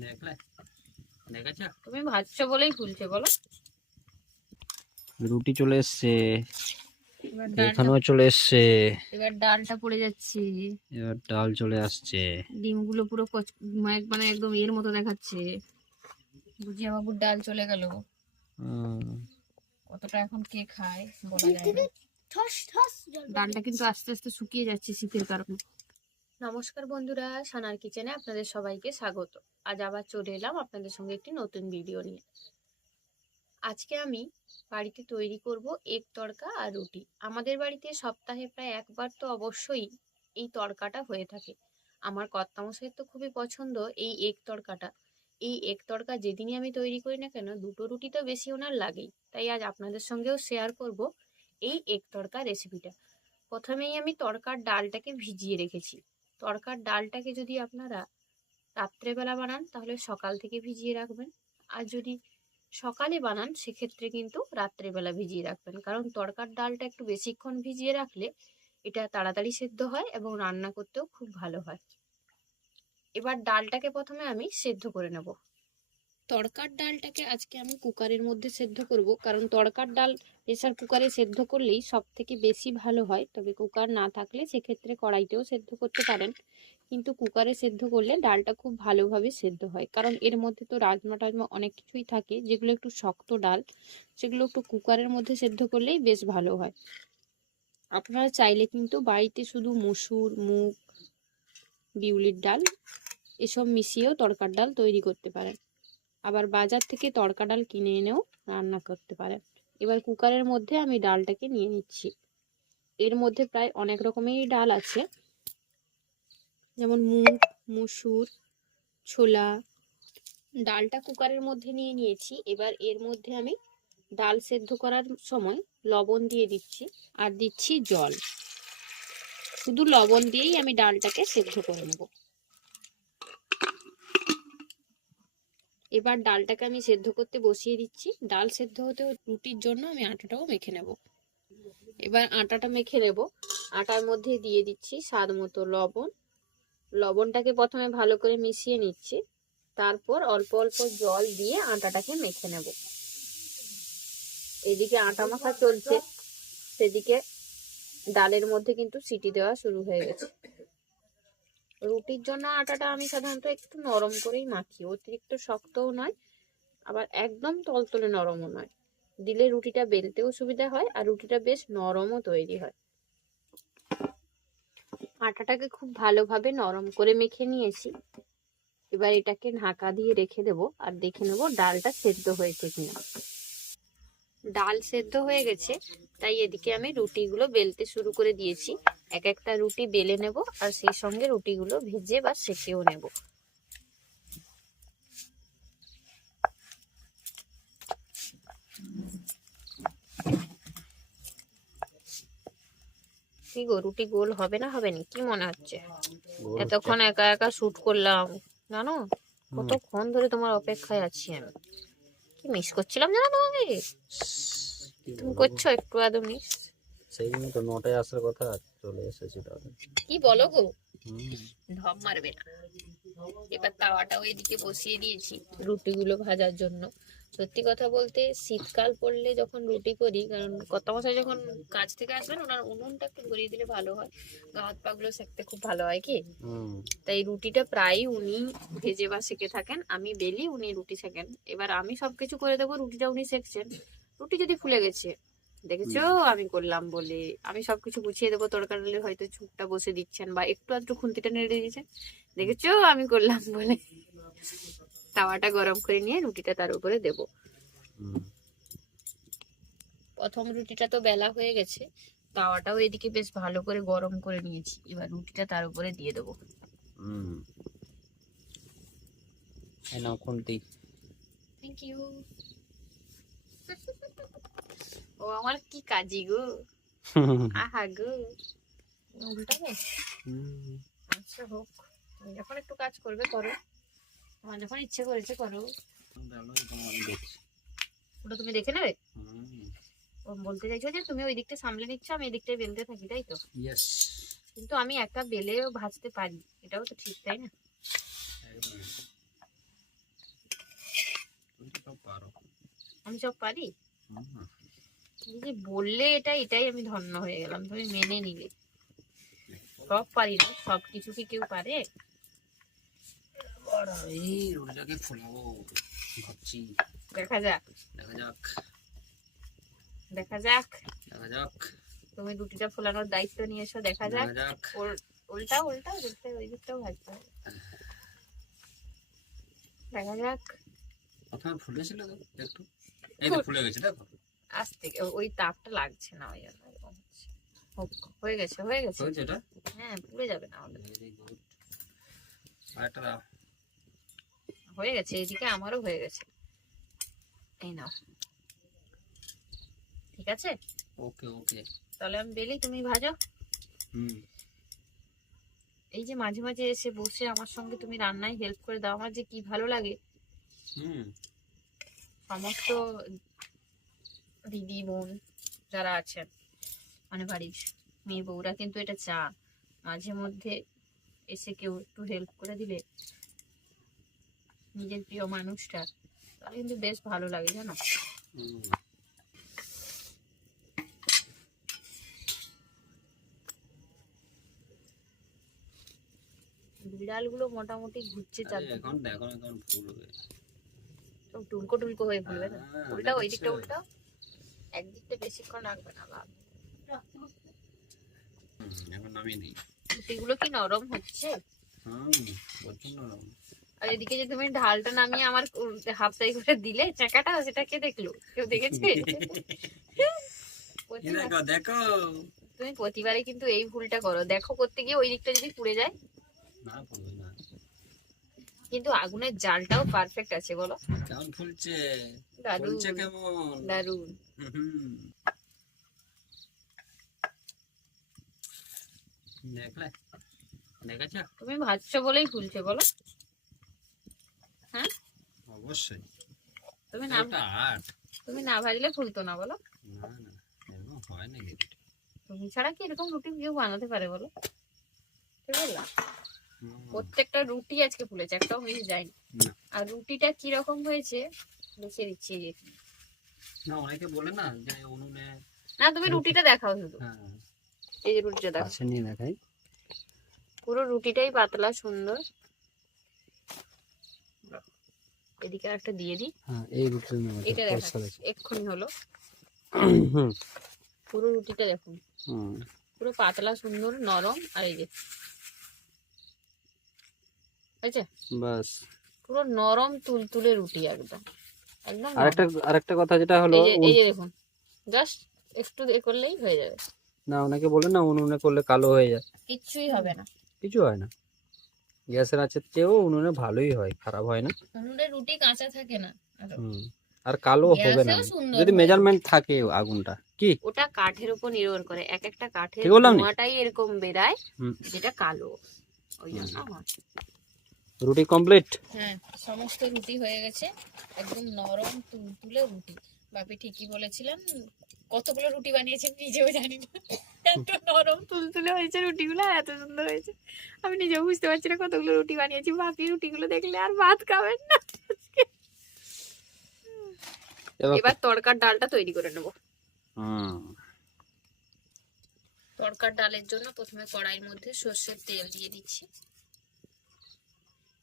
দেখলে? দেখেছ? তুমি ভাজছো বলেই ফুলছে বলো। রুটি চলে এসছে। এখানেও চলে এসছে। এবার ডালটা পড়ে যাচ্ছে। এবার ডাল চলে আসছে। ডিমগুলো পুরো মানে- মানে একদম এর মতো দেখাচ্ছে। বুঝিয়া বাবুর ডাল চলে গেল। কতটা এখন কে খায় বলা যায় না। ডালটা কিন্তু আস্তে আস্তে শুকিয়ে যাচ্ছে শীতের কারণে। নমস্কার বন্ধুরা, সানার কিচেনে আপনাদের সবাইকে স্বাগত। আজ আবার চলে এলাম আপনাদের সঙ্গে একটি নতুন ভিডিও নিয়ে। আজকে আমি বাড়িতে তৈরি করব এগ তড়কা আর রুটি। আমাদের বাড়িতে সপ্তাহে প্রায় একবার তো অবশ্যই এই তড়কাটা হয়ে থাকে। আমার কর্তামশাইয়ের তো খুবই পছন্দ এই এগ তড়কাটা। এই এক তড়কা যেদিনই আমি তৈরি করি না কেন, দুটো রুটি তো বেশি ওনার লাগেই। তাই আজ আপনাদের সঙ্গেও শেয়ার করব এই এগ তড়কা রেসিপিটা প্রথমেই আমি তড়কার ডালটাকে ভিজিয়ে রেখেছি। তড়কার ডালটাকে যদি আপনারা রাত্রেবেলা বানান, তাহলে সকাল থেকে ভিজিয়ে রাখবেন। আর যদি সকালে বানান, সেক্ষেত্রে কিন্তু রাত্রেবেলা ভিজিয়ে রাখবেন। কারণ তরকার ডালটা একটু বেশিক্ষণ ভিজিয়ে রাখলে এটা তাড়াতাড়ি সেদ্ধ হয় এবং রান্না করতেও খুব ভালো হয়। এবার ডালটাকে প্রথমে আমি সেদ্ধ করে নেব। তড়কার ডালটাকে আজকে আমি কুকারের মধ্যে সেদ্ধ করব। কারণ তড়কার ডাল প্রেসার কুকারে সেদ্ধ করলেই সব থেকে বেশি ভালো হয়। তবে কুকার না থাকলে সেক্ষেত্রে কড়াইতেও সেদ্ধ করতে পারেন। কিন্তু কুকারে সেদ্ধ করলে ডালটা খুব ভালোভাবে সেদ্ধ হয়। কারণ এর মধ্যে তো রাজমা টাজমা অনেক কিছুই থাকে। যেগুলো একটু শক্ত ডাল, সেগুলো একটু কুকারের মধ্যে সেদ্ধ করলেই বেশ ভালো হয়। আপনারা চাইলে কিন্তু বাড়িতে শুধু মসুর, মুগ, বিউলির ডাল এসব মিশিয়েও তড়কার ডাল তৈরি করতে পারেন। আবার বাজার থেকে তড়কা ডাল কিনে এনেও রান্না করতে পারেন এবার কুকারের মধ্যে আমি ডালটাকে নিয়ে নিচ্ছি। এর মধ্যে প্রায় অনেক রকমেরই ডাল আছে। যেমন মুগ, মুসুর, ছোলা। ডালটা কুকারের মধ্যে নিয়ে নিয়েছি। এবার এর মধ্যে আমি ডাল সেদ্ধ করার সময় লবণ দিয়ে দিচ্ছি আর দিচ্ছি জল। শুধু লবণ দিয়েই আমি ডালটাকে সেদ্ধ করে নেব। এবার ডালটাকে আমি সেদ্ধ করতে বসিয়ে দিচ্ছি। ডাল সেদ্ধ হতে রুটির জন্য আমি আটাটাও মেখে নেব। এবার আটাটা মেখে নেব। আটার মধ্যে দিয়ে দিচ্ছি স্বাদ মতো লবণ। লবণটাকে প্রথমে ভালো করে মিশিয়ে নিচ্ছি। তারপর অল্প অল্প জল দিয়ে আটাটাকে মেখে নেব। এদিকে আটা মাখা চলছে। সেদিকে ডালের মধ্যে কিন্তু সিটি দেওয়া শুরু হয়ে গেছে। রুটির জন্য আটাটা আমি সাধারণত একটু নরম করেই মাখি, অতিরিক্ত শক্তও নয়, আবার একদম তলতলে নরমও নয়। দিলে রুটিটা বেলতেও সুবিধা হয় আর রুটিটা বেশ নরমও তৈরি হয়। আটাটাকে খুব ভালোভাবে নরম করে মেখে নিয়েছি। এবার এটাকে ঢাকা দিয়ে রেখে দেব আর দেখে নেব ডালটা সেদ্ধ হয়েছে কিনা। ডাল সেদ্ধ হয়ে গেছে, তাই এদিকে আমি রুটিগুলো বেলতে শুরু করে দিয়েছি। এক একটা রুটি বেলে নেব আর সেই সঙ্গে রুটিগুলো ভেজে বা সেকেও নেব। কি গো রুটি গোল হবে না হবে না? কি মনে হচ্ছে? এতক্ষণ একা একা শুট করলাম জানো? কতক্ষণ ধরে তোমার অপেক্ষায় আছি আমি। কি মিস করছিলাম জানো তোমাকে? তুমি করছ একটু আধ মিস সেই জন্য তো নটায় আসার কথা। চলে এসেছি তাহলে। কি বলো গো? ঢপ মারবে না। এবার তাওয়াটাও এদিকে বসিয়ে দিয়েছি রুটিগুলো ভাজার জন্য। সত্যি কথা বলতে শীতকাল পড়লে যখন রুটি করি কারণ কত মশাই যখন কাজ থেকে আসবেন ওনার উনুনটা একটু ধরিয়ে দিলে ভালো হয়। গা হাত পাগুলো সেকতে খুব ভালো হয় কি? তাই রুটিটা প্রায়ই উনি ভেজে বা সেকে থাকেন আমি বেলি উনি রুটি সেকেন। এবার আমি সবকিছু করে দেবো রুটিটা উনি সেকছেন। রুটি যদি ফুলে গেছে দেখেছ? আমি করলাম বলে। আমি সবকিছু গুছিয়ে দেবো। তরকারি হয়তো ছুটটা বসে দিচ্ছেন বা একটু আধটু খুন্তিটা নেড়ে দিয়েছেন দেখেছ? আমি করলাম বলে। তাওয়াটা গরম করে নিয়ে রুটিটা তার উপরে দেব। প্রথম রুটিটা তো বেলা হয়ে গেছে। তাওয়াটাও এদিকে বেশ ভালো করে গরম করে নিয়েছি। এবার রুটিটা তার উপরে দিয়ে দেবো। হুম। খুন্তি। থ্যাংক ইউ ও আমার কি কাজি গো আহা গো উল্টাবে আচ্ছা হোক তুমি যখন একটু কাজ করবে করো তোমার যখন ইচ্ছে করেছে করো। ওটা তুমি দেখে নেবে ও বলতে চাইছো যে তুমি ওই দিকটা সামলে নিচ্ছ আমি এই দিকটায় বেলতে থাকি তাই তো কিন্তু আমি একা বেলেও ভাজতে পারি এটাও তো ঠিক তাই না আমি সব পারি। তুমি যে বললে এটা এটাই আমি ধন্য হয়ে গেলাম। তুমি মেনে নিলে। সব পারি না সব কিছু কি কেউ পারে? এই রুটিটাকে ফোলাবো ভাবছি। দেখা যাক। দেখা যাক। দেখা যাক। দেখা যাক। তুমি রুটিটা ফোলানোর দায়িত্ব দেখা যাক দেখা যাক। উল্টা উল্টা উল্টা ওই দিকটাও ভাজতে হবে। দেখা যাক। প্রথমে ফুলেছিল তো একটু? এই তো ফুলে গেছে দেখো। ও- ওই তাপটা লাগছে না ওই জন্য এরকম হচ্ছে। হোক, হয়ে গেছে হয়ে গেছে। হ্যাঁ পুড়ে যাবে না হয়ে গেছে এদিকে আমারও হয়ে গেছে। এই নাও। ঠিক আছে? ওকে ওকে। তাহলে আমি বেলি তুমি ভাজো। হুম। এই যে মাঝে মাঝে এসে বসে আমার সঙ্গে তুমি রান্নায় হেল্প করে দাও আমার যে কি ভালো লাগে। হুম। সমস্ত দিদি বোন যারা আছেন মানে বাড়ির মেয়ে বউরা কিন্তু এটা চা মাঝে মধ্যে এসে কেউ একটু হেল্প করে দিলে নিজের প্রিয় মানুষটা তাহলে কিন্তু বেশ ভালো লাগে জানো? বিড়ালগুলো মোটামুটি ঘুরছে চারদিকে। এখন এখন এখন ফুল হবে টুলকো টুলকো হয়ে ফুলবে না? হ্যাঁ, উল্টা ওই দিকটা উল্টা একদিকটা বেশিক্ষণ রাখবে না লাভ এখন নামিয়ে দিই রুটিগুলো কি নরম হচ্ছে। আর এদিকে যে তুমি ঢালটা নামিয়ে আমার করে দিলে চাকাটা সেটা কে দেখল? কেউ দেখেছে? দেখো দেখো। তুমি প্রতিবারে কিন্তু এই ভুলটা করো। দেখো করতে গিয়ে ওই দিকটা যদি পুড়ে যায়। না পড়বে না। কিন্তু আগুনের জালটাও পারফেক্ট আছে বলো? ফুলছে। কেমন? হুম। দেখলে? দেখেছ? তুমি ভাজছো বলেই ফুলছে বলো। হ্যাঁ? অবশ্যই। তুমি না তুমি না ভাজলে ফুলতো না বলো। না না এরকম হয় নাকি? তুমি ছাড়া কি এরকম রুটি কেউ বানাতে পারে বলো। ঠিক হুম, প্রত্যেকটা রুটি আজকে ফুলেছে একটাও মিস যায়নি। না। আর রুটিটা কি রকম হয়েছে দেখিয়ে দিচ্ছি এই যে। না অনেকে বলে না যে উনুনে না তুমি রুটিটা দেখাও শুধু। হ্যাঁ। এই যে রুটিটা দেখো। পাশে নিয়ে দেখাই। পুরো রুটিটাই পাতলা সুন্দর। এদিকে একটা দিয়ে দিই। হ্যাঁ এই রুটির নাম এটা দেখা। এক্ষুনি হলো। পুরো রুটিটা দেখুন হুম। পুরো পাতলা সুন্দর নরম। আর এই যে হয়েছে বাস। পুরো নরম তুলতুলে রুটি একদম। একদম আরেকটা আরেকটা কথা যেটা হলো এই যে দেখুন জাস্ট একটু এ করলেই হয়ে যাবে। না অনেকে বলে না উনুনে করলে কালো হয়ে যায়। কিচ্ছুই হবে না। কিছু হয় না। গ্যাসের আঁচের চেয়েও উনুনে ভালোই হয় খারাপ হয় না। উনুনের রুটি কাঁচা থাকে না। আর। কালো হবে না। যদি মেজারমেন্ট থাকে আগুনটা কি? ওটা কাঠের উপর নির্ভর করে। এক একটা কাঠের ধোঁয়াটাই এরকম বেরায়। যেটা কালো। ওই জন্য। রুটি কমপ্লিট হ্যাঁ সমস্ত রুটি হয়ে গেছে। একদম নরম তুলতুলে রুটি। বাপি ঠিকই বলেছিলেন কতগুলো রুটি বানিয়েছেন নিজেও জানি না। এত নরম তুলতুলে হয়েছে রুটিগুলো আর এত সুন্দর হয়েছে। আমি নিজেও বুঝতে পারছি না কতগুলো রুটি বানিয়েছি। বাপি রুটিগুলো দেখলে আর ভাত খাবেন না এবার এবার তড়কার ডালটা তৈরি করে নেব। হুম। তড়কার ডালের জন্য প্রথমে কড়াইয়ের মধ্যে সর্ষের তেল দিয়ে দিচ্ছি।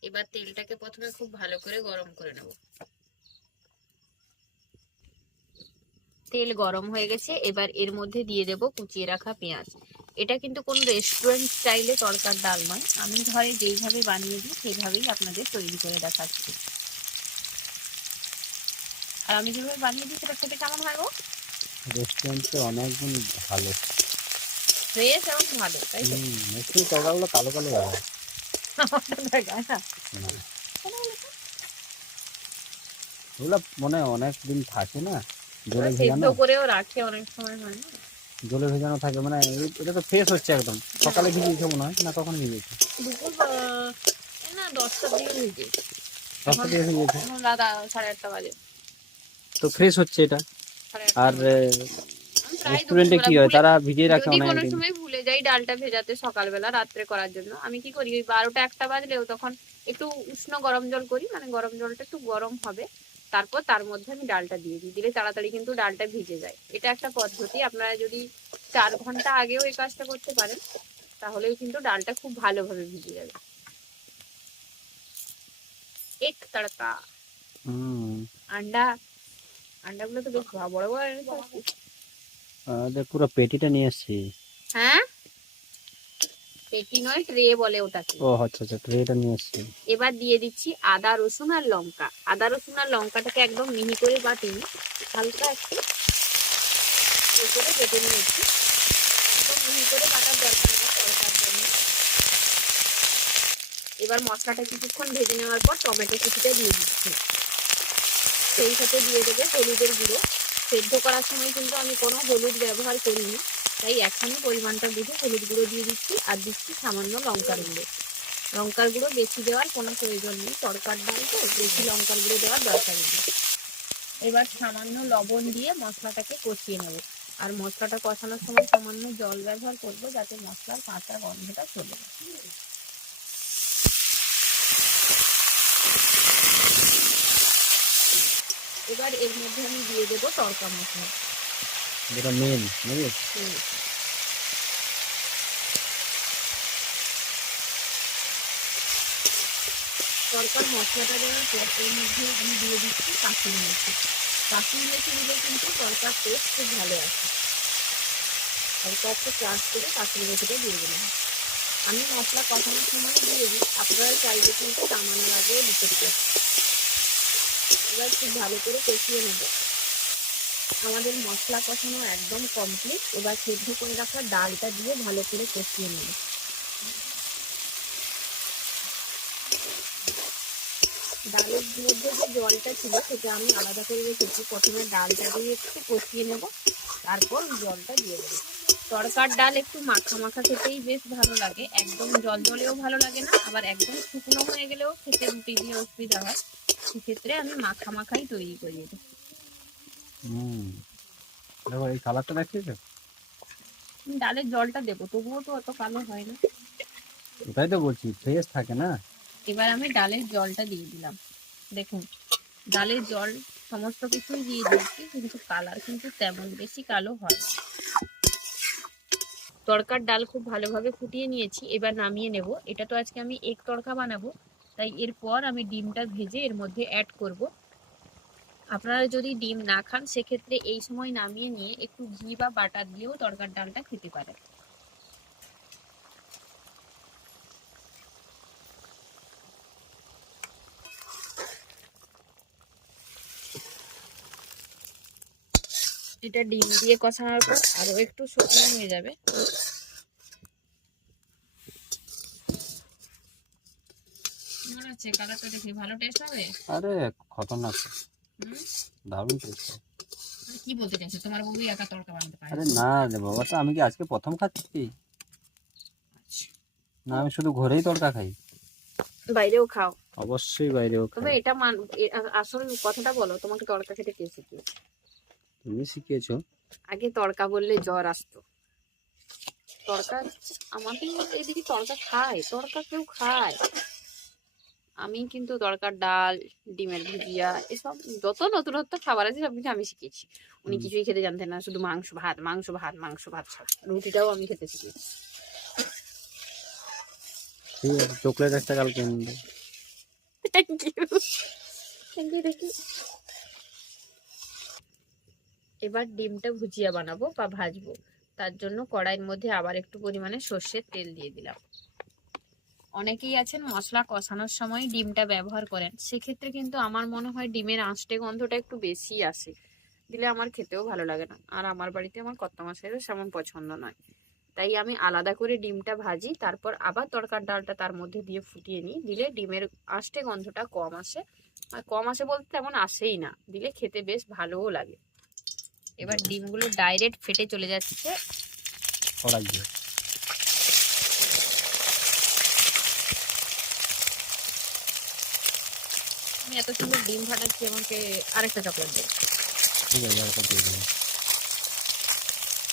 এবার তেলটাকে প্রথমে খুব ভালো করে গরম করে নেব। তেল গরম হয়ে গেছে এবার এর মধ্যে দিয়ে দেব কুচিয়ে রাখা পেঁয়াজ। এটা কিন্তু কোন রেস্টুরেন্ট স্টাইলে তরকার ডাল নয়। আমি ঘরে যেইভাবে বানিয়ে দিই সেইভাবেই আপনাদের তৈরি করে দেখাচ্ছি। আর আমি যেভাবে বানিয়ে দিই সেটা খেতে কেমন হয় গো? রেস্টুরেন্টে অনেক গুণ ভালো। ফ্রেশ এবং ভালো তাই তো? কালো কালো হয়। এগুলো মনে অনেক দিন থাকে না? জলে ভেজানো? করেও রাখে অনেক সময় হয় না। জলে ভেজানো থাকে মানে এটা তো ফ্রেশ হচ্ছে একদম। সকালে ভিজিয়েছে মনে হয়? না কখন ভিজিয়েছে? দুপুর না দশটার দিকে হয়েছে দশটা দিয়ে ভিজিয়েছে? রাত সাড়ে আটটা বাজে। তো ফ্রেশ হচ্ছে এটা? আর রেস্টুরেন্টে কি হয়? তারা ভিজিয়ে রাখে অনেক কোনো দিন সময় ভুলে যাই ডালটা ভেজাতে সকালবেলা রাত্রে করার জন্য। আমি কি করি? ওই বারোটা একটা বাজলেও তখন একটু উষ্ণ গরম জল করি মানে গরম জলটা একটু গরম হবে। তারপর তার মধ্যে আমি ডালটা দিয়ে দিই। দিলে তাড়াতাড়ি কিন্তু ডালটা ভিজে যায়। এটা একটা পদ্ধতি। আপনারা যদি চার ঘণ্টা আগেও এই কাজটা করতে পারেন তাহলেও কিন্তু ডালটা খুব ভালোভাবে ভিজে যাবে। এক তড়কা হুম। আন্ডা। আন্ডাগুলো তো বেশ বড় বড়। আমাদের পুরো পেটিটা নিয়ে এসছি হ্যাঁ? পেটি নয় ট্রে বলে ওটাকে। ও আচ্ছা আচ্ছা ট্রেটা নিয়ে এসছি এবার দিয়ে দিচ্ছি আদা রসুন আর লঙ্কা। আদা রসুন আর লঙ্কাটাকে একদম মিহি করে বাটিনি হালকা একটু করে বেটে নিয়েছি। একদম মিহি করে বাটার দরকার নেই তরকার জন্য। এবার মশলাটা কিছুক্ষণ ভেজে নেওয়ার পর টমেটো কুচিটা দিয়ে দিচ্ছি। সেই সাথে দিয়ে দেবে হলুদের গুঁড়ো। সেদ্ধ করার সময় কিন্তু আমি কোনো হলুদ ব্যবহার করিনি। তাই এখনই পরিমাণটা বুঝে হলুদ গুঁড়ো দিয়ে দিচ্ছি আর দিচ্ছি সামান্য লঙ্কার গুঁড়ো। লঙ্কার গুঁড়ো বেশি দেওয়ার কোনো প্রয়োজন নেই। তরকার ডাল তো, বেশি লঙ্কার গুঁড়ো দেওয়ার দরকার নেই। এবার সামান্য লবণ দিয়ে মশলাটাকে কষিয়ে নেব। আর মশলাটা কষানোর সময় সামান্য জল ব্যবহার করব যাতে মশলার কাঁচা গন্ধটা চলে যায়। এবার এর মধ্যে আমি দিয়ে দেবো তরকা মশলা। যেটা মেন। তরকার মশলাটা দেওয়ার পর এর মধ্যে আমি দিয়ে দিচ্ছি কাঁচুর মেথি। কাঁচুর মেথি দিলে কিন্তু তরকার টেস্ট খুব ভালো আসে। হালকা একটু চাষ করে কাঁচুর মেথিটা দিয়ে দিলাম। আমি মশলা কষানোর সময় দিয়ে দিই আপনারা চাইলে কিন্তু নামানোর আগেও দিতে পারেন। এবার খুব ভালো করে কষিয়ে নেব। আমাদের মশলা কষানো একদম কমপ্লিট এবার সেদ্ধ করে রাখা ডালটা দিয়ে ভালো করে কষিয়ে নেব। ডালের মধ্যে যে জলটা ছিল, সেটা আমি আলাদা করে রেখেছি। প্রথমে ডালটা দিয়ে একটু কষিয়ে নেব, তারপর জলটা দিয়ে দেবো। তরকার ডাল একটু মাখা মাখা খেতেই বেশ ভালো লাগে। একদম জল জলেও ভালো লাগে না, আবার একদম শুকনো হয়ে গেলেও খেতে রুটি দিয়ে অসুবিধা হয়। সেক্ষেত্রে আমি মাখা মাখাই তৈরি করি এটা। হুম। দেখো এই কালারটা দেখছিস ডালের জলটা দেবো তবুও তো অত কালো হয় না। ওটাই তো বলছি ফ্রেশ থাকে না? এবার আমি ডালের জলটা দিয়ে দিলাম। দেখুন ডালের জল সমস্ত কিছুই দিয়ে দিয়েছি কিন্তু কালার কিন্তু তেমন বেশি কালো হয় না। তড়কার ডাল খুব ভালোভাবে ফুটিয়ে নিয়েছি এবার নামিয়ে নেব। এটা তো আজকে আমি এক তড়কা বানাবো। তাই এরপর আমি ডিমটা ভেজে এর মধ্যে অ্যাড করব। আপনারা যদি ডিম না খান, সেক্ষেত্রে এই সময় নামিয়ে নিয়ে একটু ঘি বা বাটার দিয়েও তরকার ডালটা খেতে পারেন। এটা ডিম দিয়ে কষানোর পর আরও একটু শুকনো হয়ে যাবে। মনে হচ্ছে কালারটা দেখি ভালো টেস্ট হবে? আরে খতরনাক? দারুণ টেস্ট কি বলতে চাইছো? তোমার বউই একা তড়কা বানাতে পারে। আরে না রে বাবা তো আমি কি আজকে প্রথম খাচ্ছি? না আমি শুধু ঘরেই তড়কা খাই। বাইরেও খাও। অবশ্যই বাইরেও তবে এটা মান আসল কথাটা বলো তোমাকে তড়কা খেতে কে শিখিয়েছে? তুমি শিখিয়েছো। আগে তড়কা বললে জ্বর আসতো। তড়কা আমাদের এদিকে তড়কা খায় তড়কা কেউ খায়। আমি কিন্তু দরকার ডাল ডিমের ভুজিয়া এসব যত নতুনত্ব খাবার আছে সব কিছু আমি শিখেছি। উনি কিছুই খেতে জানতেন না শুধু মাংস ভাত মাংস ভাত মাংস ভাত সব। রুটিটাও আমি খেতে শিখেছি। ঠিক আছে চকলেট একটা thank you thank you you এবার ডিমটা ভুজিয়া বানাবো বা ভাজবো। তার জন্য কড়াইয়ের মধ্যে আবার একটু পরিমাণে সর্ষের তেল দিয়ে দিলাম। অনেকেই আছেন মশলা কষানোর সময় ডিমটা ব্যবহার করেন। সেক্ষেত্রে কিন্তু আমার মনে হয় ডিমের আঁশটে গন্ধটা একটু বেশি আসে। দিলে আমার খেতেও ভালো লাগে না। আর আমার বাড়িতে আমার কত্তা মাছেরও সেমন পছন্দ নয়। তাই আমি আলাদা করে ডিমটা ভাজি, তারপর আবার তরকার ডালটা তার মধ্যে দিয়ে ফুটিয়ে নিই। দিলে ডিমের আঁশটে গন্ধটা কম আসে। আর কম আসে বলতে তেমন আসেই না। দিলে খেতে বেশ ভালোও লাগে। এবার ডিমগুলো ডাইরেক্ট ফেটে চলে যাচ্ছে কড়াই দিয়ে আমি এত সুন্দর ডিম ফাটাচ্ছি আমাকে আরেকটা চকলেট দেবে ঠিক আছে আর দিয়ে দেবো।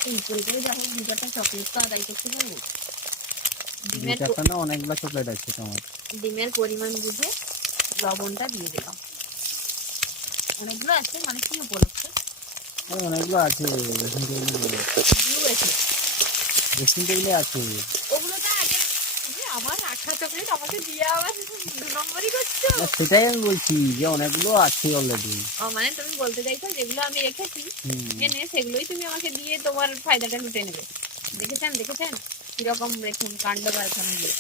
সিম্পল করে যখন দুটা চকলেট তো আদায় করতে পারব। ডিমের না অনেকগুলো চকলেট আছে তোমার। ডিমের পরিমাণ বুঝে লবণটা দিয়ে দিলাম। অনেকগুলো আছে মানে কি উপলক্ষে? অনেকগুলো আছে ড্রেসিং টেবিলে আছে। ড্রেসিং টেবিলে আছে ওগুলো তো আগে তুমি আমার আঠা চকলেট আমাকে দিয়ে আবার দু নম্বরই করছ? সেটাই আমি বলছি যে অনেকগুলো আছে অলরেডি ও মানে তুমি বলতে চাইছো যেগুলো আমি রেখেছি এনে সেগুলোই তুমি আমাকে দিয়ে তোমার ফায়দাটা লুটে নেবে। দেখেছেন দেখেছেন? কীরকম দেখুন কাণ্ড কারখানা দিয়ে।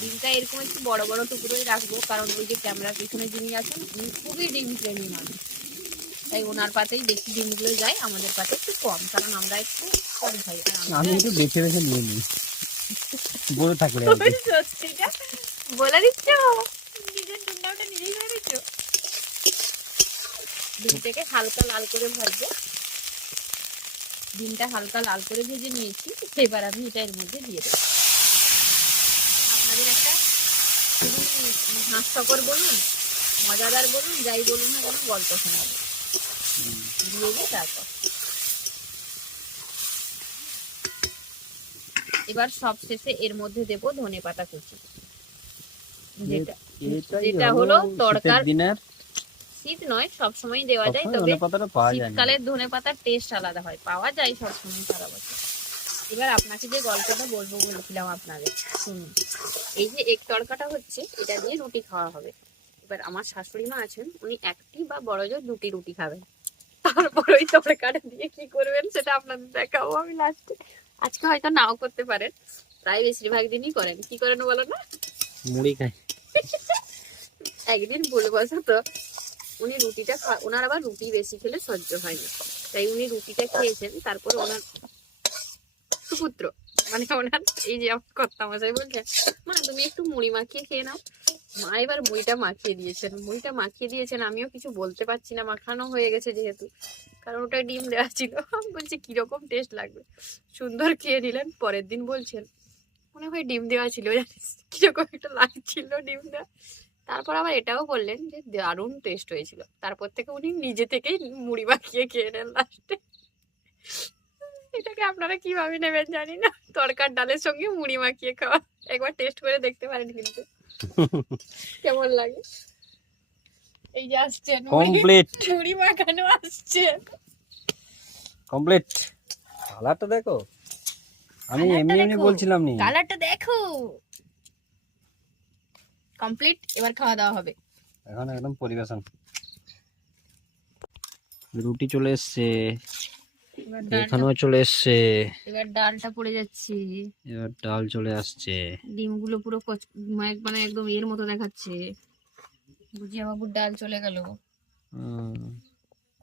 ডিমটা এরকম একটু বড় বড় টুকরোই রাখব কারণ ওই যে ক্যামেরার পিছনে যিনি আছেন উনি খুবই ডিম প্রেমী মানুষ। তাই ওনার পাতেই বেশি ডিমগুলো যায় আমাদের পাতে একটু কম কারণ আমরা একটু কম খাই। আমি একটু বেছে বেছে নিয়ে নিই। বলে থাকলে বলে দিচ্ছ? নিজের ডিমটা নিজেই ভেবে দিচ্ছ ডিমটাকে হালকা লাল করে ভাজবো। ডিমটা হালকা লাল করে ভেজে নিয়েছি। এবার আমি এটা এর মধ্যে দিয়ে দেবো। আপনাদের একটা হাস্যকর বলুন মজাদার বলুন যাই বলুন না কোনো গল্প শোনাবো। দিয়ে দিই তারপর। এবার সব শেষে এর মধ্যে দেবো ধনে পাতা কুচি। যেটা যেটা হলো দিনের শীত নয় সব সময় দেওয়া যায় সবসময় তবে শীতকালে ধনে পাতার টেস্ট আলাদা হয় পাওয়া যায় সব সময় সারা বছর। এবার আপনাকে যে গল্পটা বলব বলেছিলাম আপনাদের শুনুন। এই যে এক তড়কাটা হচ্ছে এটা দিয়ে রুটি খাওয়া হবে। এবার আমার শাশুড়ি মা আছেন উনি একটি বা বড় জোর দুটি রুটি খাবেন। তারপর ওই তড়কাটা দিয়ে কি করবেন সেটা আপনাদের দেখাবো আমি লাস্টে আজকে হয়তো নাও করতে পারেন। প্রায় বেশিরভাগ দিনই করেন। কি করেন বলো না? মুড়ি খাই একদিন ভুল বসতো উনি রুটিটা ওনার আবার রুটি বেশি খেলে সহ্য হয় না। তাই উনি রুটিটা খেয়েছেন তারপর ওনার সুপুত্র। মানে ওনার এই যে আমার কর্তা মশাই বলছেন মা তুমি একটু মুড়ি মাখিয়ে খেয়ে নাও। মা এবার মুড়িটা মাখিয়ে দিয়েছেন। মুড়িটা মাখিয়ে দিয়েছেন, আমিও কিছু বলতে পারছি না, মাখানো হয়ে গেছে যেহেতু। কারণ ওটা ডিম দেওয়া ছিল। বলছি, কীরকম টেস্ট লাগবে? সুন্দর খেয়ে নিলেন, পরের দিন বলছেন, মনে হয় ডিম দেওয়া ছিল জানিস, কীরকম একটা লাগছিল ডিম দেওয়া তারপর আবার এটাও বললেন যে, দারুণ টেস্ট হয়েছিল। তারপর থেকে উনি নিজে থেকেই মুড়ি মাখিয়ে খেয়ে নেন লাস্টে এটাকে আপনারা কীভাবে নেবেন জানি না। তরকার ডালের সঙ্গে মুড়ি মাখিয়ে খাওয়া। একবার টেস্ট করে দেখতে পারেন কিন্তু। কেমন লাগে? এই যে আসছেন কমপ্লিট মুড়ি মাখানো আসছে। কমপ্লিট কালারটা দেখো। আমি এমনি এমনি বলছিলাম নি। কালারটা দেখো। কমপ্লিট এবার খাওয়া দাওয়া হবে। এখন একদম পরিবেশন। রুটি চলে এসছে। এখানেও চলে এসছে। এবার ডালটা পড়ে যাচ্ছে। এবার ডাল চলে আসছে। ডিমগুলো পুরো মানে একদম এর মতো দেখাচ্ছে। বুঝিয়া বাবুর ডাল চলে গেল। হুম,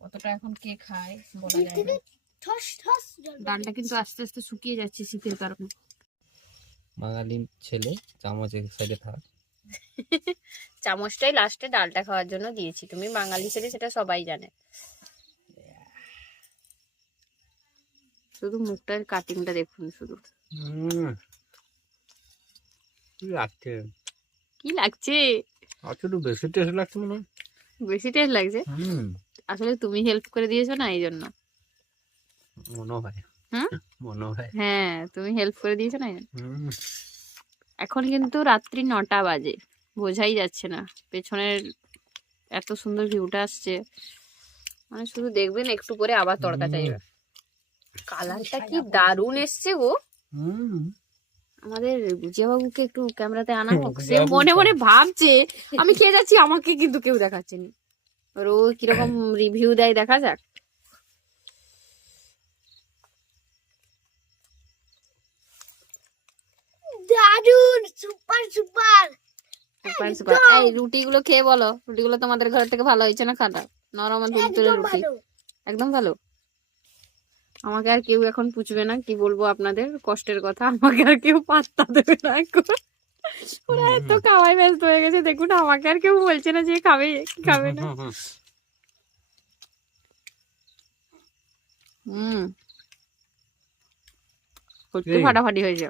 কতটা এখন কে খায় বলা যায় ডালটা কিন্তু আস্তে আস্তে শুকিয়ে যাচ্ছে শীতের কারণে। বাঙালি ছেলে চামচ এক সাইডে থাক। চামচটাই লাস্টে ডালটা খাওয়ার জন্য দিয়েছি। তুমি বাঙালি ছেলে সেটা সবাই জানে। শুধু মুখটার কাটিংটা দেখুন শুধু। কি লাগছে? কি লাগছে? একটু বেশি টেস্ট লাগছে মনে বেশি টেস্ট লাগছে? আসলে তুমি হেল্প করে দিয়েছ না এই জন্য? মনে হয়। হয়। তুমি হেল্প করে দিয়েছ না এখন কিন্তু রাত্রি নটা বাজে বোঝাই যাচ্ছে না। পেছনের এত সুন্দর ভিউটা আসছে। মানে শুধু দেখবেন একটু পরে আবার তড়কা। চাইবে। কালারটা কি দারুণ এসছে গো। আমাদের গুজিয়া বাবুকে একটু ক্যামেরাতে আনা হোক। সে মনে মনে ভাবছে আমি খেয়ে যাচ্ছি আমাকে কিন্তু কেউ দেখাচ্ছে না। আর ও কীরকম রিভিউ দেয় দেখা যাক। দারুণ সুপার সুপার সুপার সুপার এই রুটিগুলো খেয়ে বলো। রুটিগুলো তোমাদের ঘরের থেকে ভালো হয়েছে না খারাপ? নরম আর তুলতুলে রুটি। একদম ভালো? আমাকে আর কেউ এখন পুছবে না কি বলব আপনাদের? কষ্টের কথা আমাকে আর কেউ পাত্তা দেবে না এখন। ওরা এত খাওয়াই ব্যস্ত হয়ে গেছে দেখুন আমাকে আর কেউ বলছে না যে খাবে কি খাবে না। হুম, এই। ফাটাফাটি হয়েছে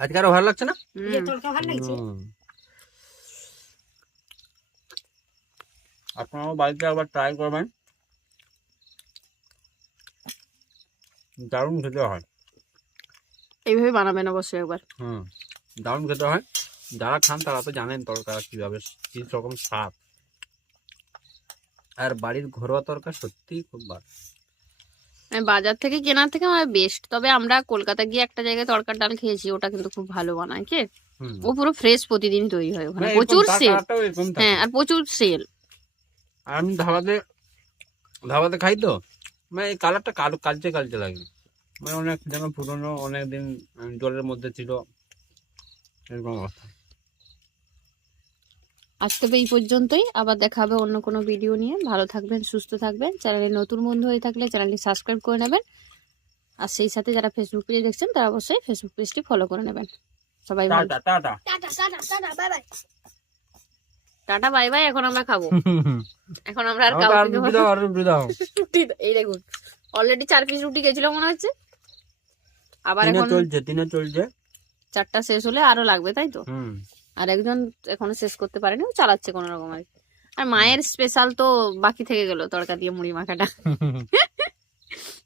আজকে আরও ভালো লাগছে না? হুম। আপনারাও বাড়িতে আবার ট্রাই করবেন। দারুণ খেতে হয়। এইভাবে বানাবেন অবশ্যই একবার। হুম দারুণ খেতে হয়। যারা খান তারা তো জানেন তরকা কীভাবে কি রকম স্বাদ। আর বাড়ির ঘরোয়া তরকা সত্যিই খুব ভালো। মানে বাজার থেকে কেনার থেকে আমার বেস্ট তবে আমরা কলকাতা গিয়ে একটা জায়গায় তরকার ডাল খেয়েছি ওটা কিন্তু খুব ভালো বানায় কে? ও পুরো ফ্রেশ প্রতিদিন তৈরি হয় ওখানে। প্রচুর সেল। হ্যাঁ আর প্রচুর সেল আর আমি ধাবাতে ধাবাতে খাই তো? মানে এই কালারটা কালো কালচে কালচে লাগে মানে অনেক যেন পুরনো অনেক দিন জলের মধ্যে ছিল। এরকম অবস্থা। আজ তবে এই পর্যন্তই। আবার দেখা হবে অন্য কোনো ভিডিও নিয়ে। ভালো থাকবেন সুস্থ থাকবেন। চ্যানেলে নতুন বন্ধু হয়ে থাকলে চ্যানেলটি সাবস্ক্রাইব করে নেবেন। আর সেই সাথে যারা ফেসবুক পেজে দেখছেন তারা অবশ্যই ফেসবুক পেজটি ফলো করে নেবেন। সবাই tata tata. Tata tata bye bye tata bye bye এখন আমরা খাব। এখন আমরা আর কাউকে রুটি দাও আর রুটি দাও। এই দেখুন অলরেডি চার পিস রুটি গেছিল মনে হচ্ছে। আবার এখন চলছে তিনে চলছে। চারটা শেষ হলে আরও লাগবে তাই তো? আর একজন এখনও শেষ করতে পারেনি ও চালাচ্ছে কোনো রকম আর কি। আর মায়ের স্পেশাল তো বাকি থেকে গেল তড়কা দিয়ে মুড়ি মাখাটা।